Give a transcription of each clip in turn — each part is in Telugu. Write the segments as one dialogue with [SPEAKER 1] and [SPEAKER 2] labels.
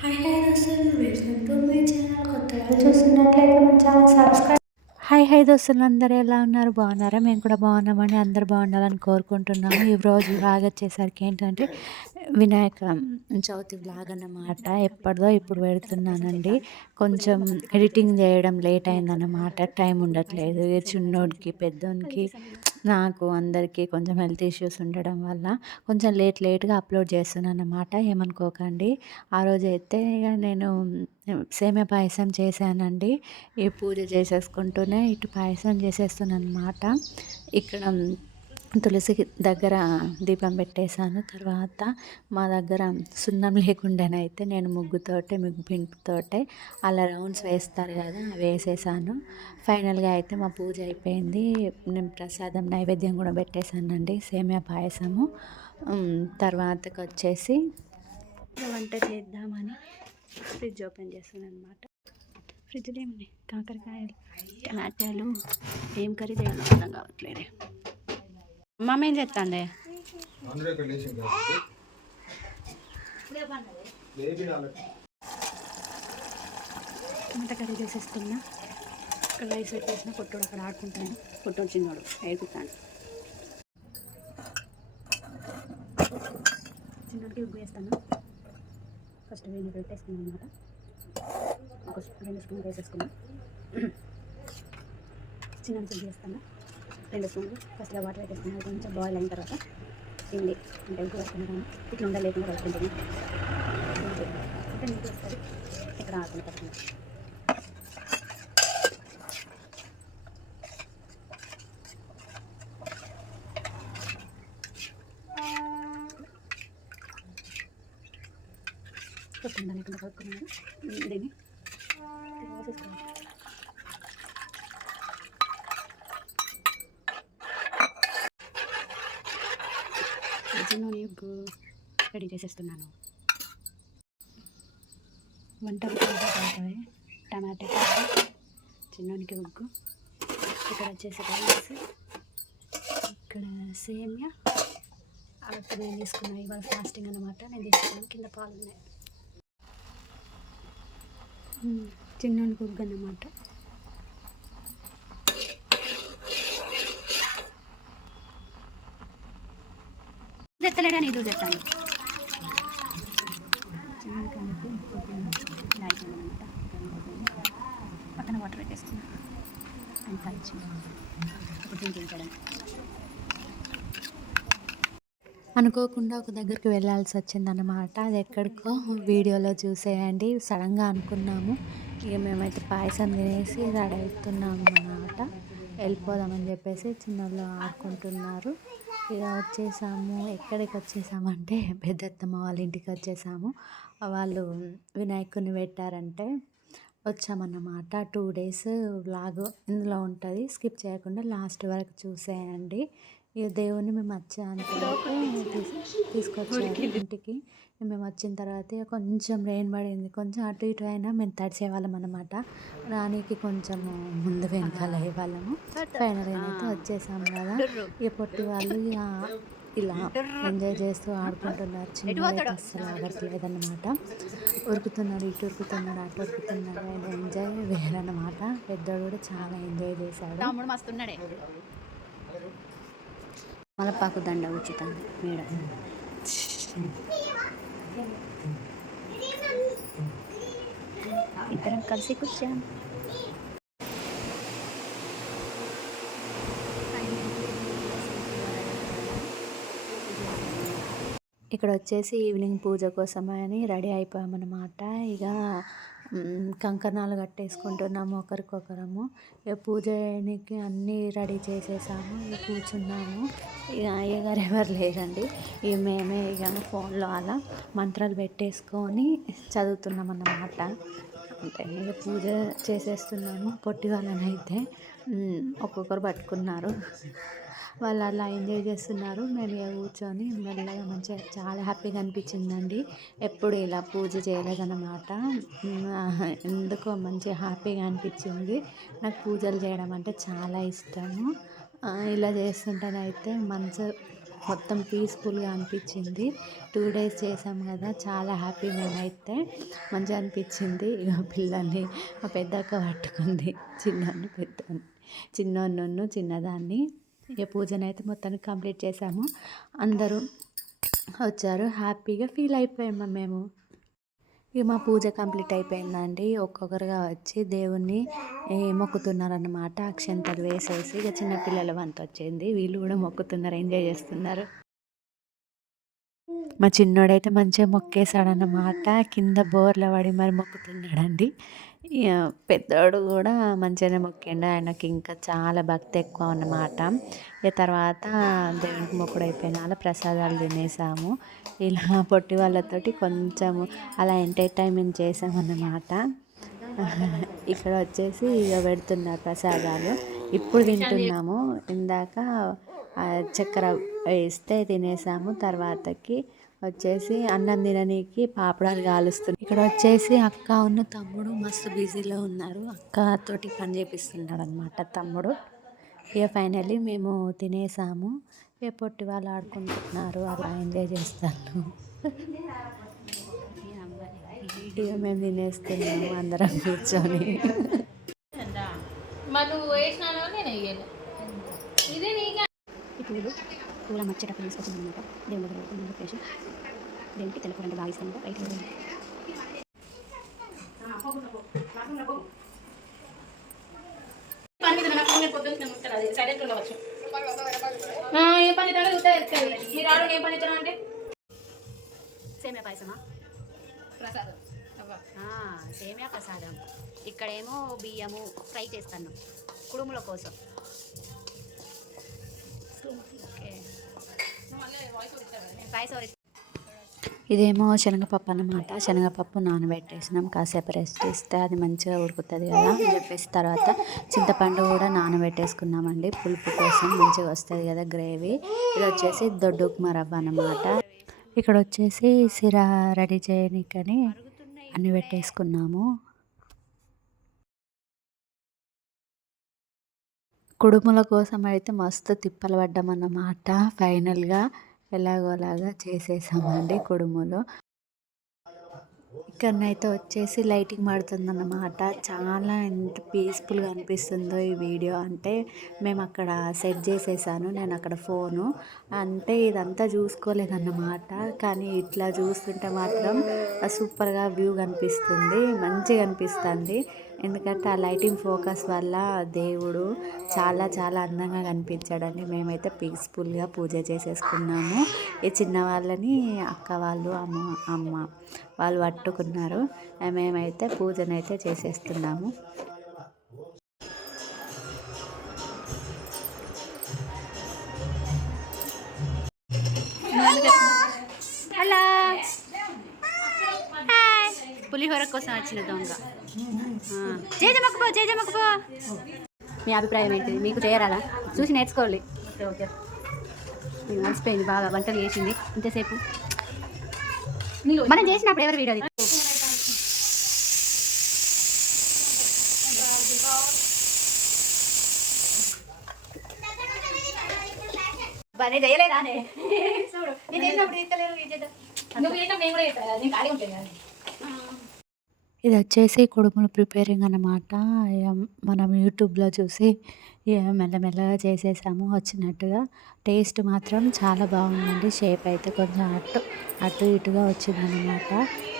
[SPEAKER 1] హాయ్ హై దోస్తులు వెల్కమ్ టు మై ఛానల్ కొత్తగా చూస్తున్నట్లయితే మన ఛానల్ సబ్స్క్రైబ్ హాయ్ దోస్తులు అందరూ ఎలా ఉన్నారు? బాగున్నారా? మేము కూడా బాగున్నామని అందరు బాగుండాలని కోరుకుంటున్నాము. ఈ రోజు వ్లాగ్ వచ్చేసరికి ఏంటంటే వినాయక చవితి బ్లాగ్ అన్నమాట. ఎప్పటిదో ఇప్పుడు పెడుతున్నానండి. కొంచెం ఎడిటింగ్ చేయడం లేట్ అయిందన్నమాట. టైం ఉండట్లేదు. చిన్నోడికి పెద్దోనికి నాకు అందరికీ కొంచెం హెల్త్ ఇష్యూస్ ఉండడం వల్ల కొంచెం లేట్ లేట్గా అప్లోడ్ చేస్తున్నాను అన్నమాట ఏమనుకోకండి. ఆ రోజు అయితే ఇక నేను సేమియా పాయసం చేశానండి. ఈ పూజ చేసేసుకుంటూనే ఇటు పాయసం చేసేస్తున్నాను అనమాట ఇక్కడ తులసి దగ్గర దీపం పెట్టేశాను. తర్వాత మా దగ్గర సున్నం లేకుండానైతే నేను ముగ్గుతోటే ముగ్గు పిండితోటే అలా రౌండ్స్ వేస్తారు కదా అవి వేసేసాను ఫైనల్గా అయితే మా పూజ అయిపోయింది. నేను ప్రసాదం నైవేద్యం కూడా పెట్టేశానండి సేమియా పాయసము. తర్వాతకి వచ్చేసి వంట చేద్దామని ఫ్రిడ్జ్ ఓపెన్ చేస్తాను అనమాట ఫ్రిడ్జ్లో ఏమున్నాయి? కాకరకాయలు టమాటాలు ఏం కర్రీ చేయాలో అర్థం కావట్లేదు. మమ్మీ ఏం చెప్తాండే ఇంత కర్రీ చేసేస్తున్నా. ఇక్కడ రైస్ పెట్టేసిన పొట్టోడు అక్కడ ఆడుకుంటాను పొట్టోడు చిన్నోడు ఏడుపుతాను చిన్నోడికి ఉగ్గు వేస్తాను ఫస్ట్ వేడి పెట్టేసుకున్నాను అనమాట ఒక రెండు స్పూన్ వేసేసుకున్నాను చిన్న ఉగ్గు వేస్తాను రెండు స్పూన్లు ఫస్ట్ వాటర్ వేసేసుకున్నాను కొంచెం బాయిల్ అయిన తర్వాత తిండి. అంటే ఉగ్గు వేసుకున్నాను ఇట్లా ఉండలేకుండా కలుపుకుంటుంది. అంటే నీటి వస్తుంది. ఇక్కడ ఆడుకుని కట్టుకున్నాను చిన్న ఉగ్గు రెడీ చేసేస్తున్నాను వంట అవుతాయి టమాటా చిన్నోనికి ఉగ్గు ఇక్కడ వచ్చేసి రైస్. ఇక్కడ సేమియా. అక్కడ నేను తీసుకున్నాను ఇవాళ ఫాస్టింగ్ అనమాట నేను తీసుకున్నాను. కింద పాలు ఉన్నాయి చిన్నోనికి ఉగ్గు అన్నమాట. తెత్తలేడా నీళ్ళు చెప్తాను పక్కన వాటర్ పెట్టేసుకున్నా. అండ్ కలిసి అనుకోకుండా ఒక దగ్గరికి వెళ్ళాల్సి వచ్చిందనమాట అది ఎక్కడికో వీడియోలో చూసేయండి. సడన్గా అనుకున్నాము. ఇక మేమైతే పాయసం తినేసి రెడీ అవుతున్నాము అన్నమాట. వెళ్ళిపోదామని చెప్పేసి చిన్నలో ఆడుకుంటున్నారు. ఇక వచ్చేసాము. ఎక్కడికి వచ్చేసామంటే పెద్దత్తమ్మ వాళ్ళ ఇంటికి వచ్చేసాము. వాళ్ళు వినాయకుడిని పెట్టారంటే వచ్చామన్నమాట. టూ డేస్ వ్లాగ్ ఇందులో ఉంటుంది. స్కిప్ చేయకుండా లాస్ట్ వరకు చూసేయండి. ఇక దేవుని మేము వచ్చేంతవరకు తీసుకొచ్చాము ఇంటికి. మేము వచ్చిన తర్వాత కొంచెం రెయిన్ పడింది. కొంచెం అటు ఇటు అయినా మేము తడిచేవాళ్ళం అనమాట రానికి కొంచెం ముందు వెనకాల అయ్యేవాళ్ళము. ఫైనల్ అయితే వచ్చేసాము కదా. ఇక పొట్టి వాళ్ళు ఇలా ఎంజాయ్ చేస్తూ ఆడుకుంటున్నారు. చిన్న అస్సలు ఆగట్లేదన్నమాట ఉరుకుతున్నాడు ఇటు ఉరుకుతున్నాడు అటు ఉరుకుతున్నాడు. ఆయన ఎంజాయ్ వేరన్నమాట. పెద్దోడు కూడా చాలా ఎంజాయ్ చేశాడు. మలపాకు దండ ఉచితం మేడం. ఇద్దరం కలిసి కూర్చాం ఇక్కడ వచ్చేసి ఈవినింగ్ పూజ కోసమని రెడీ అయిపోయామన్నమాట. ఇక కంకణాలు కట్టేసుకుంటున్నాము ఒకరికొకరము. ఇక పూజ చేయడానికి అన్నీ రెడీ చేసేసాము. ఇక కూర్చున్నాము. ఇక అయ్యగారు ఎవరు లేరండి. ఇక మేమే ఇక ఫోన్లో అలా మంత్రాలు పెట్టేసుకొని చదువుతున్నాం అన్నమాట అంటే నేను పూజ చేసేస్తున్నాను పొట్టి వాళ్ళని అయితే ఒక్కొక్కరు పట్టుకున్నారు. వాళ్ళు అలా ఎంజాయ్ చేస్తున్నారు. మేము కూర్చొని మెల్లగా మంచిగా చాలా హ్యాపీగా అనిపించిందండి. ఎప్పుడు ఇలా పూజ చేయలేదన్నమాట. ఎందుకో మంచి హ్యాపీగా అనిపించింది. నాకు పూజలు చేయడం అంటే చాలా ఇష్టము. ఇలా చేస్తుంటేనైతే మనసు మొత్తం పీస్ఫుల్గా అనిపించింది. టూ డేస్ చేసాం కదా చాలా హ్యాపీ మేమైతే. మంచిగా అనిపించింది. ఇక పిల్లల్ని మా పెద్దక్క పట్టుకుంది. చిన్నోన్ను పెద్ద చిన్నోన్ను చిన్నదాన్ని. ఇక పూజనైతే మొత్తానికి కంప్లీట్ చేసాము. అందరూ వచ్చారు. హ్యాపీగా ఫీల్ అయిపోయాము మేము. ఇక మా పూజ కంప్లీట్ అయిపోయిందండి. ఒక్కొక్కరుగా వచ్చి దేవుణ్ణి మొక్కుతున్నారన్నమాట. అక్షంతలు వేసేసి ఇక చిన్నపిల్లల వంత వచ్చింది. వీళ్ళు కూడా మొక్కుతున్నారు. ఎంజాయ్ చేస్తున్నారు. మా చిన్నోడైతే మంచిగా మొక్కేశాడన్నమాట. కింద బోర్ల పడి మరి మొక్కుతున్నాడండి. పెద్దోడు కూడా మంచిగానే మొక్కిండు. ఆయనకి ఇంకా చాలా భక్తి ఎక్కువ అన్నమాట. ఇక తర్వాత దేవునికి మొక్కుడు అయిపోయిన అలా ప్రసాదాలు తినేసాము. ఇలా పొట్టి వాళ్ళతోటి కొంచెము అలా ఎంటర్టైన్మెంట్ చేసామన్నమాట ఇక్కడ వచ్చేసి ఇక పెడుతున్నారు ప్రసాదాలు. ఇప్పుడు తింటున్నాము. ఇందాక చక్కెర వేస్తే తినేసాము. తర్వాతకి వచ్చేసి అన్నం తిననీకి పాపడాలు కాలుస్తుంది ఇక్కడ వచ్చేసి అక్క ఉన్న తమ్ముడు మస్తు బిజీలో ఉన్నారు. అక్క తోటి పని చేపిస్తున్నాడు అనమాట తమ్ముడు. ఇక ఫైనల్లీ మేము తినేసాము. ఇక పొట్టి వాళ్ళు ఆడుకుంటున్నారు. అలా ఎంజాయ్ చేస్తారు ఇక మేము తినేస్తున్నాము అందరం కూర్చొని.
[SPEAKER 2] మరి నువ్వు వేసినాను నేను వేయను ఇదే నీకు?
[SPEAKER 3] పూలు పూల మచ్చట తీసుకొచ్చింది అనమాట దేవుని దగ్గర పెట్టుకుందాం అని చెప్పేసి దేవునికి తెల్ల అంటే బాగా ఇస్తాను రైట్
[SPEAKER 2] పని ఏ ఏ అంటే?
[SPEAKER 3] సేమియా పాయసమా?
[SPEAKER 2] ప్రసాదం.
[SPEAKER 3] సేమియా ప్రసాదం. ఇక్కడేమో బియ్యము ఫ్రై చేస్తాను. కుడుముల కోసం.
[SPEAKER 1] ఇదేమో శనగపప్పు అన్నమాట. శనగపప్పు నానబెట్టేసినాం. కాసేపు రెస్ట్ ఇస్తే అది మంచిగా ఉడుకుతుంది కదా అని చెప్పేసి తర్వాత చింతపండు కూడా నానబెట్టేసుకున్నామండి. పులుపు కోసం మంచిగా వస్తుంది కదా గ్రేవీ. ఇది వచ్చేసి దొడ్డు ఉప్మా రవ్వ అన్నమాట. ఇక్కడ వచ్చేసి సిరా రెడీ చేయనికని అన్ని పెట్టేసుకున్నాము. కుడుముల కోసం అయితే మస్తు తిప్పలు పడ్డామన్నమాట. ఫైనల్గా ఎలాగోలాగా చేసేసామండి కుడుములో. ఇక్కడనైతే వచ్చేసి లైటింగ్ పడుతుందన్నమాట చాలా ఎంత పీస్ఫుల్గా అనిపిస్తుందో ఈ వీడియో. అంటే మేము అక్కడ సెట్ చేసేసాను నేను అక్కడ ఫోను. అంటే ఇదంతా చూసుకోలేదన్నమాట. కానీ ఇట్లా చూస్తుంటే మాత్రం సూపర్గా వ్యూ కనిపిస్తుంది మంచిగా అనిపిస్తుంది. ఎందుకంటే ఆ లైటింగ్ ఫోకస్ వల్ల దేవుడు చాలా చాలా అందంగా కనిపించాడండి. మేమైతే పీస్ఫుల్గా పూజ చేసేసుకున్నాము. ఈ చిన్న వాళ్ళని అక్క వాళ్ళు అమ్మ అమ్మ వాళ్ళు పట్టుకున్నారు. మేమైతే పూజనైతే చేసేస్తున్నాము.
[SPEAKER 3] పులిహోర కోసం వచ్చిన దొంగ జయ జమకపో జయ జమకపో. మీ అభిప్రాయం ఏంటి? మీకు చేయరాదా చూసి నేర్చుకోవాలి. మర్చిపోయింది బాగా వంటలు చేసింది. ఇంతసేపు. మనం చేసినప్పుడు ఎవరు వీడియో బాగా చేయలేదా? చూడు. నేను చేసినప్పుడు
[SPEAKER 2] నువ్వు చేసినప్పుడు నేను కూడా నేను ఖాళీ ఉంటాను కదా.
[SPEAKER 1] ఇది వచ్చేసి కుడుములు ప్రిపేరింగ్ అన్నమాట. మనం యూట్యూబ్లో చూసి మెల్లమెల్లగా చేసేసాము వచ్చినట్టుగా. టేస్ట్ మాత్రం చాలా బాగుందండి. షేప్ అయితే కొంచెం అటు అటు ఇటుగా వచ్చిందనమాట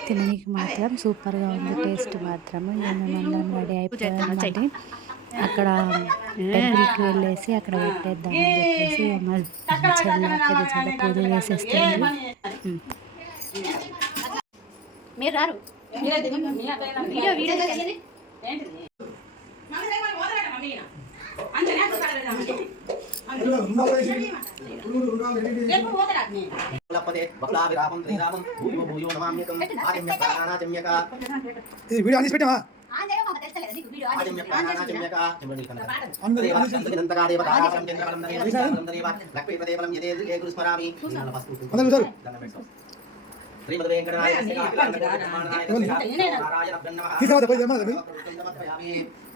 [SPEAKER 1] తినడానికి మాత్రం సూపర్గా ఉంది టేస్ట్ మాత్రం. ఇక రెడీ అయిపోయామండి. అక్కడ టెంపుల్కి వెళ్ళేసి అక్కడ పెట్టేద్దామని చెప్పేసి చాలా మా చెల్లి పూజ చేసేస్తుంది.
[SPEAKER 3] మీరు రారు.
[SPEAKER 4] ఇది వీడియో అనిసి పెట్టావా అందరూ
[SPEAKER 5] దేవ
[SPEAKER 4] అనిసి
[SPEAKER 5] సంతకినంతకా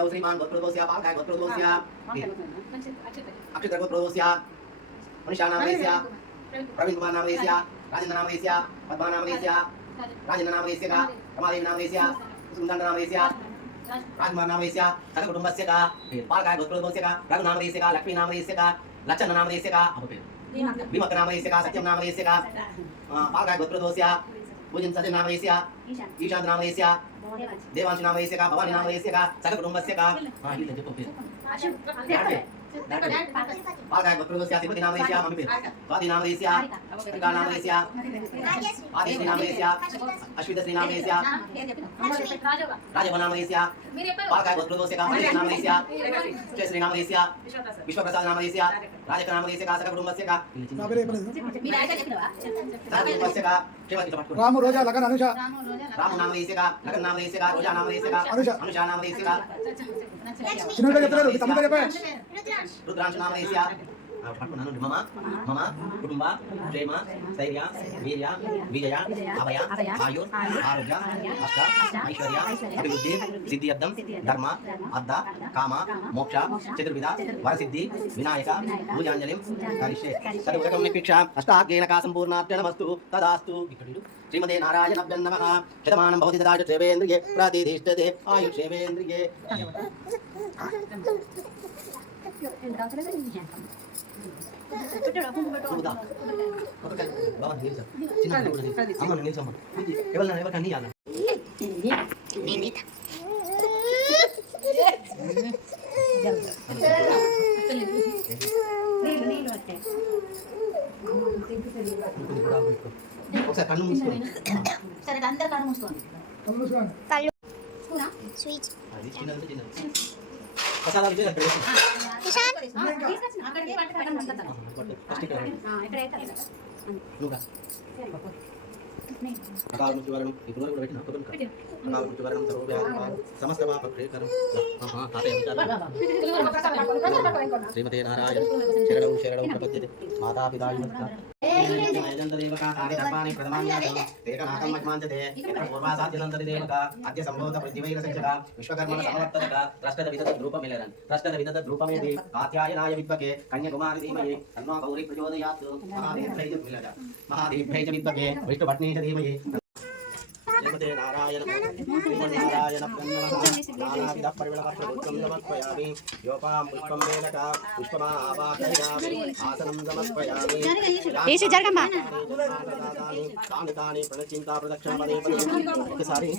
[SPEAKER 5] శుభదిదౌ శ్రీమాన్ గోత్రదోస్య పాల్కాయ గోత్రదోస్య అక్షర గోత్రదోస్య మనిషా నామదేస్య ప్రవీణ్ కుమార్ నామదేస్య రాజేంద్ర నామదేస్య పద్మా నామదేస్య రాజేంద్ర నామదేస్య రమాదేవి నామదేస్య సుందర నామదేస్య రాజకుమార్ నామదేస్య సగ కుటుంబస్య పాల్కాయ గోత్రదోస్య రఘు నామదేస్య లక్ష్మీ నామదేస్య లచ్చన్న నామదేస్య అవ పేరు భీమక నామదేస్య సత్యం నామదేస్య పాల్కాయ గోత్రదోస్య పూజన్ సత్య నామదేస్య ఈశాంత్ నామదేస్య దేవాంశ. నామదేస్య భవాని నామదేస్య సగ కుటుంబస్య చెప్పు పేరు పాల్కాయ గోత్రదోస్య తిరుపతి నామదేస్య మమ్మీ పేరు స్వాతి నామదేస్య శ్రీకా నామదేస్య ఆదిశ్రీ నామదేస్య అశ్విత శ్రీ నామదేస్య రాజభ నామదేస్య పాల్కాయ గోత్రదోస్య మహేష్ నామదేస్య శ్రీ నామదేస్య విశ్వప్రసాద్ నామదేస్య రాజక నామదేస్య సగ కుటుంబస్య
[SPEAKER 4] నా పేరు చెప్పలేదు
[SPEAKER 5] సగ కుటుంబస్య శ్రీమతి పట్టుకో
[SPEAKER 4] రాము రోజా లగన్ అనుష
[SPEAKER 5] రాము నామదేస్య లగన్ నామదేస్య రోజా నామదేస్య
[SPEAKER 4] అనుష.
[SPEAKER 5] అనుషా నామదేస్య
[SPEAKER 4] చిన్న పేరు చెప్పలేదు తమ్ముడు పేరు చెప్పే
[SPEAKER 5] పట్టుకున్నాను మమ మమ కుటుంబ క్షేమ ధైర్య వీర్య విజయ అభయ ఆయుర్ ఆరోగ్య అష్ట ఐశ్వర్య అభివృద్ధి సిద్ధి అర్థం ధర్మ అర్ధ కామ మోక్ష చతుర్విధ వరసిద్ధి వినాయక పూజాంజలి కరిష్యే సర్వకం నిక్ష అష్టాగ్రేణ సంపూర్ణార్చనమస్తు తదాస్తు. ఇక్కడ శ్రీమతే నారాయణభ్యం నమః. శతమానం భవతి తదా క్షేవేంద్రియే ప్రతిష్ఠతే ఆయుషేవేంద్రియే చూద్దాం ఒకసారి కళ్ళు మూసుకోండి
[SPEAKER 3] సరే అందరు కళ్ళు మూసుకోండి
[SPEAKER 4] తమ్ముడు
[SPEAKER 5] ప్రసాదాలు. శ్రీమతే నారాయణ శరణం శరణం ప్రపద్యతే మాతాపితా అద్య విశ్వకర్మణ సమవర్తక ద్రష్టద విదత ధ్రుపమిలరన్ ద్రష్టద విదత ధ్రుపమేది కాత్యాయనాయ విద్వకే కన్యకుమారి ధీమహి గౌరీ ప్రచోదయాత్ మహాదేవ్యై మహాదేవ్యై విద్వకే ధీమహి శ్రీమతే నారాయణ శ్రీమన్నారాయణ నానావిధ పరిమళపత్రం సమర్పయామి యోపాం పుష్పం వేలక పుష్పమావాహయామి ఆసనం సమర్పయామి
[SPEAKER 3] ఏసి జరగమ్మా.
[SPEAKER 5] తాని తాని ప్రణచింతా ప్రదక్షిణ పదే పదే ఒకసారి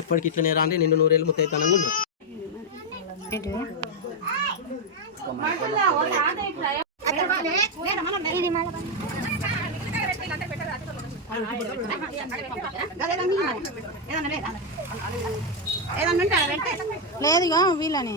[SPEAKER 5] ఎప్పటికి ఇట్లనే రాండి నిన్ను నూరేళ్ళు ముత్తైతానంగా ఉన్నా
[SPEAKER 3] లేదు ఇగో వీళ్ళని.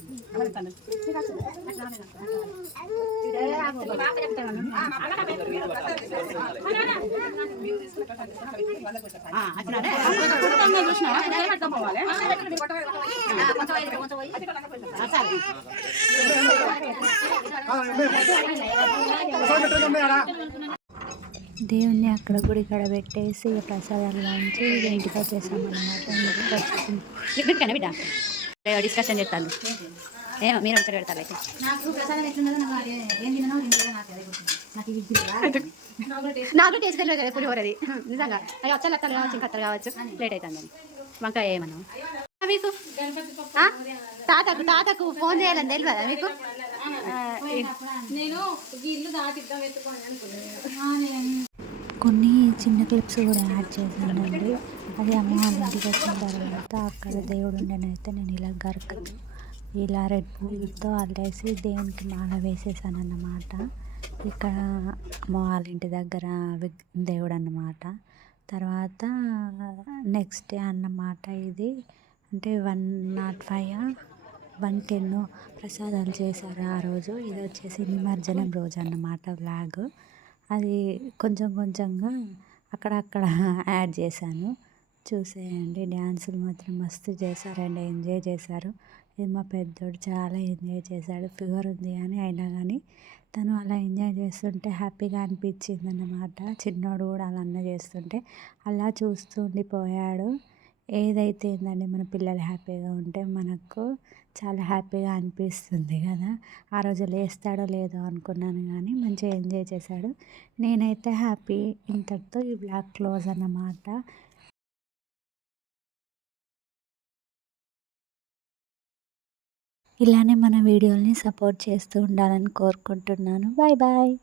[SPEAKER 1] దేవుణ్ణి అక్కడ గుడి కడ పెట్టేసి ప్రసాదాలు లాంచి ఇంటికి వచ్చేసాం అనమాట
[SPEAKER 3] డిస్కషన్ చేస్తాను. ఏమో మీరు వచ్చి పెడతారు అయితే.
[SPEAKER 2] నాకు ప్రసాదం ఎట్లున్నదో నాకు అది ఏం తిన్నానో తినలేదో నాకు అదే గుర్తుంది నాకు ఇది తినరా? నాకు కూడా టేస్ట్
[SPEAKER 3] తెలియదు కదా పులిహోరది నిజంగా. అది వచ్చాలి అత్తలు కావచ్చు ఇంకా అత్తలు కావచ్చు. లేట్ అవుతుందని వంకాయ ఏమన్నా? మీకు? తాతకు తాతకు ఫోన్ చేయాలని తెలియదా మీకు?
[SPEAKER 1] కొన్ని చిన్న క్లిప్స్ కూడా యాడ్ చేశానండి. అది అమ్మ ఇంటికి వచ్చిన తర్వాత అక్కడ దేవుడు ఉండనైతే నేను ఇలా గరకలు ఇలా రెడ్ పూలతో అల్లేసి దేవునికి మాల వేసేసాను అన్నమాట ఇక్కడ వాళ్ళ ఇంటి దగ్గర దేవుడు అన్నమాట తర్వాత నెక్స్ట్ డే అన్నమాట ఇది. అంటే one nought five one ten ప్రసాదాలు చేశారు ఆ రోజు. ఇది వచ్చేసి నిమజ్జనం రోజు అన్నమాట వ్లాగ్ అది కొంచెం కొంచెంగా అక్కడక్కడ యాడ్ చేశాను. చూసేయండి. డ్యాన్సులు మాత్రం మస్తు చేశారండి ఎంజాయ్ చేశారు. మా పెద్దోడు చాలా ఎంజాయ్ చేశాడు. ఫీవర్ ఉంది అని అయినా కానీ తను అలా ఎంజాయ్ చేస్తుంటే హ్యాపీగా అనిపించింది అన్నమాట చిన్నోడు కూడా అలా అన్న చేస్తుంటే అలా చూస్తూ ఉండిపోయాడు. ఏదైతే ఏందండి మన పిల్లలు హ్యాపీగా ఉంటే మనకు చాలా హ్యాపీగా అనిపిస్తుంది కదా. ఆ రోజు లేస్తాడో లేదో అనుకున్నాను కానీ మంచిగా ఎంజాయ్ చేశాడు. నేనైతే హ్యాపీ. ఇంతటితో ఈ బ్లాగ్ క్లోజ్ అన్నమాట. ఇలానే మన వీడియోల్ని సపోర్ట్ చేస్తూ ఉండాలని కోరుకుంటున్నాను. Bye bye.